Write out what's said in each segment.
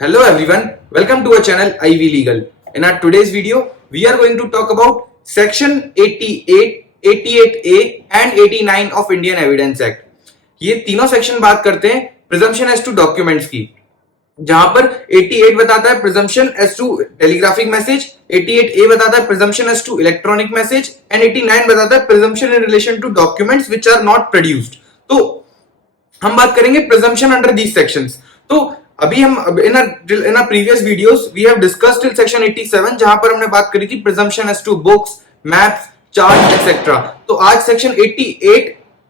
Hello everyone, welcome to our channel IV Legal. In our today's video, we are going to talk about section 88, 88A and 89 of Indian Evidence Act. ये तीनों section बात करते हैं presumption as to documents की, जहां पर 88 बताता है presumption as to telegraphic message, 88A बताता है presumption as to electronic message and 89 बताता है presumption in relation to documents which are not produced. तो हम बात करेंगे प्रिजम्पशन अंडर दीज सेक्शंस. तो अभी हम in our previous videos we have discussed till section 87, जहां पर हमने बात करी थी presumption as to books, maps, chart etcetera. तो आज सेक्शन 88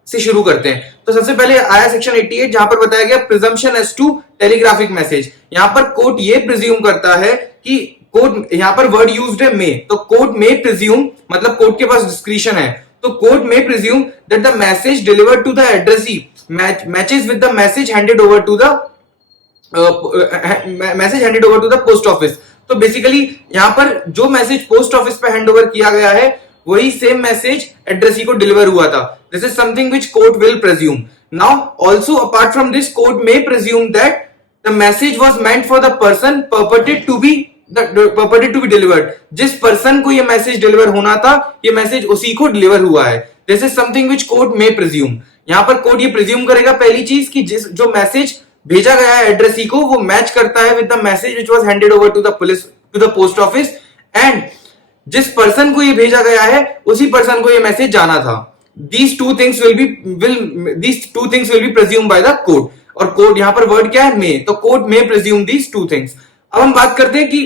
से शुरू करते हैं. तो सबसे पहले आया सेक्शन 88 जहां पर बताया गया presumption as to telegraphic message. यहां पर कोर्ट ये प्रिज्यूम करता है कि कोर्ट, यहां पर वर्ड यूज्ड है मे, तो कोर्ट मे प्रिज्यूम मतलब कोर्ट के पास डिस्क्रिशन है. तो court may presume that the message delivered to the addressee matches with the message handed over to the post office. तो बेसिकली यहां पर जो मैसेज पोस्ट ऑफिस पे हैंड ओवर किया गया है वही सेम मैसेज एड्रेसी को डिलीवर हुआ था. This is something which court will presume. Now also apart from this court may presume that the message was meant for the person purported to be delivered. जिस person को ये message deliver होना था ये message उसी को deliver हुआ है. This is something which court may presume. यहां पर कोर्ट ये प्रिज्यूम करेगा पहली चीज कि जो मैसेज भेजा गया है एड्रेसी को वो मैच करता है with the message which was handed over to the post office, and जिस पर्सन को ये भेजा गया है उसी पर्सन को ये मैसेज जाना था. These two things will be presumed by the court. और कोर्ट यहां पर वर्ड क्या है मे, तो court may presume these two things. अब हम बात करते हैं कि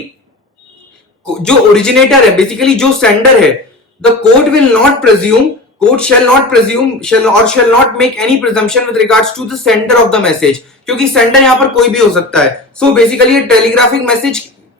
जो ओरिजिनेटर है, बेसिकली जो सेंडर है, the court will not presume, court shall not make any presumption with regards to the sender of the message, क्योंकि सेंडर यहां पर कोई भी हो सकता है. So basically telegraphic message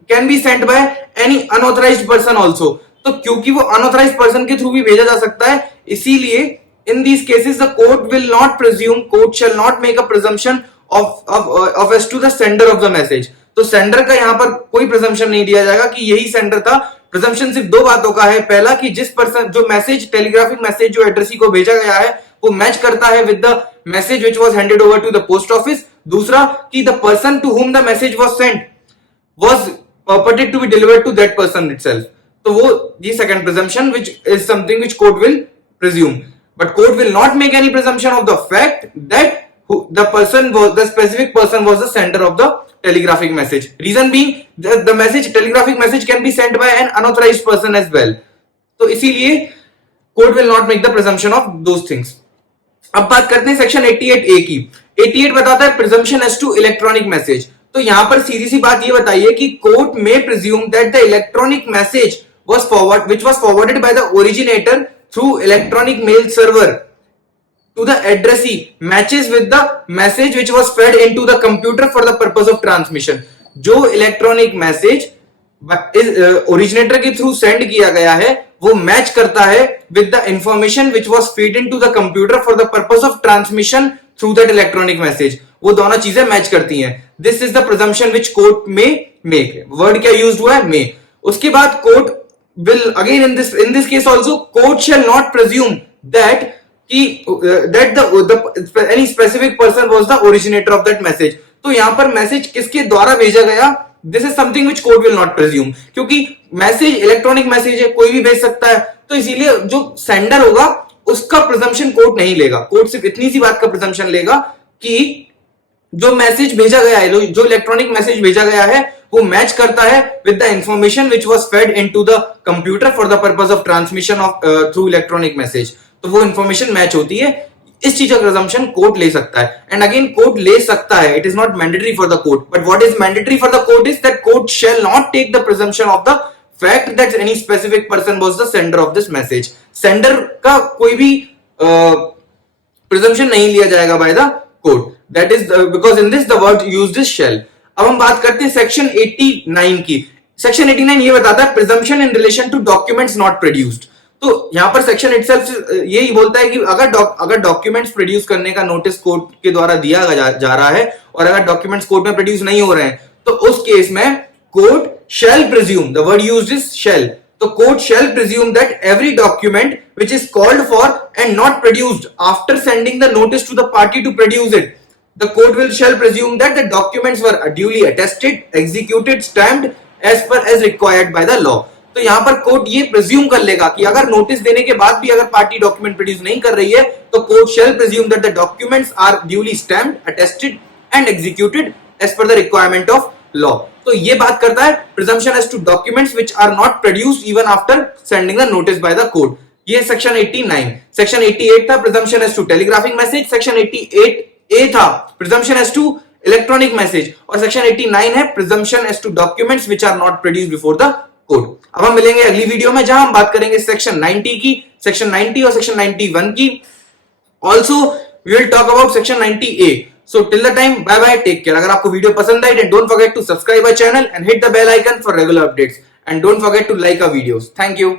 can be sent by any unauthorised person also. तो क्योंकि वो अनऑथराइज्ड पर्सन के थ्रू भी भेजा जा सकता है, इसीलिए in these cases the court will not presume, court shall not make a presumption of as to the sender of the message. तो सेंडर का यहां पर कोई प्रिजम्पशन नहीं दिया जाएगा कि यही सेंडर था. प्रिजम्पशन सिर्फ दो बातों का है. पहला कि जिस पर्सन, जो मैसेज टेलीग्राफिक मैसेज जो एड्रेसी को भेजा गया है वो मैच करता है with the message which was handed over to the post office. दूसरा कि the person to whom the message was sent was purported to be delivered to that person itself. तो वो ये second presumption which is something which court will presume, but court will not make any presumption of the fact that the specific person was the sender of the telegraphic message. Reason being that the telegraphic message can be sent by an unauthorized person as well. तो इसीलिए court will not make the presumption of those things. अब बात करते हैं section 88A की. 88 बताता है presumption as to electronic message. तो यहां पर सीधी सी बात ये बताइए कि कोर्ट में presume that the electronic message which was forwarded by the originator through electronic mail server to the addressee matches with the message which was fed into the computer for the purpose of transmission. जो electronic message originator के through send किया गया है वो match करता है with the information which was fed into the computer for the purpose of transmission through that electronic message. वो दोनों चीजें मैच करती हैं. This is the presumption which court में मेक. वर्ड क्या यूज्ड हुआ है, मे. उसके बाद court will again in this case also court shall not presume that any specific person was the originator of that message. तो यहां पर मैसेज किसके द्वारा भेजा गया, this is something which court will not presume, क्योंकि मैसेज इलेक्ट्रॉनिक मैसेज है, कोई भी भेज सकता है. तो इसीलिए जो सेंडर होगा उसका प्रिजम्पशन कोर्ट नहीं लेगा. कोर्ट सिर्फ इतनी सी बात का प्रिजम्पशन लेगा कि जो मैसेज भेजा गया है, जो इलेक्ट्रॉनिक मैसेज भेजा गया है वो मैच करता है with the information which was fade into the computer for the purpose of transmission of through electronic message. तो वो इंफॉर्मेशन मैच होती है. इस चीज का प्रिजम्पशन कोर्ट ले सकता है. एंड अगेन कोर्ट ले सकता है, it is not mandatory for the court, but what is mandatory for the court is that court shall not take the presumption of the fact that any specific person was the sender of this message. Sender का कोई भी presumption नहीं लिया जाएगा by the court. That is because in this the word used is shall. अब हम बात करते हैं सेक्शन 89 की. सेक्शन 89 ये बताता है presumption in relation to documents not produced. तो यहां पर सेक्शन इटसेल्फ यही बोलता है कि अगर डॉक्यूमेंट्स प्रोड्यूस करने का नोटिस कोर्ट के द्वारा दिया जा रहा है और अगर डॉक्यूमेंट्स कोर्ट में प्रोड्यूस नहीं हो रहे हैं तो उस केस में court shall presume, the word used is shall. तो court shall presume that every document which is called for and not produced after sending the notice to the party to produce it the court will shall presume that the documents were duly attested, executed, stamped as per as required by the law. तो यहां पर court ये presume कर लेगा कि अगर notice देने के बाद भी अगर पार्टी डॉक्यूमेंट प्रोड्यूस नहीं कर रही है तो court shall presume that the documents are duly stamped, attested and executed as per the requirement of law. तो ये बात करता है presumption as to documents which are not produced even after sending the notice by the court. ये section 89. Section 88 था presumption as to telegraphic message. Section 88A था presumption as to electronic message और section 89 है presumption as to documents which are not produced before the court. अब हम मिलेंगे अगली video में जहां हम बात करेंगे सेक्शन 90 की, सेक्शन 90 और सेक्शन 91 की. Also we will talk about section 90A. So till the time bye bye, take care. अगर आपको वीडियो पसंद आई then don't forget to subscribe our channel and hit the bell icon for regular updates and don't forget to like our videos. Thank you.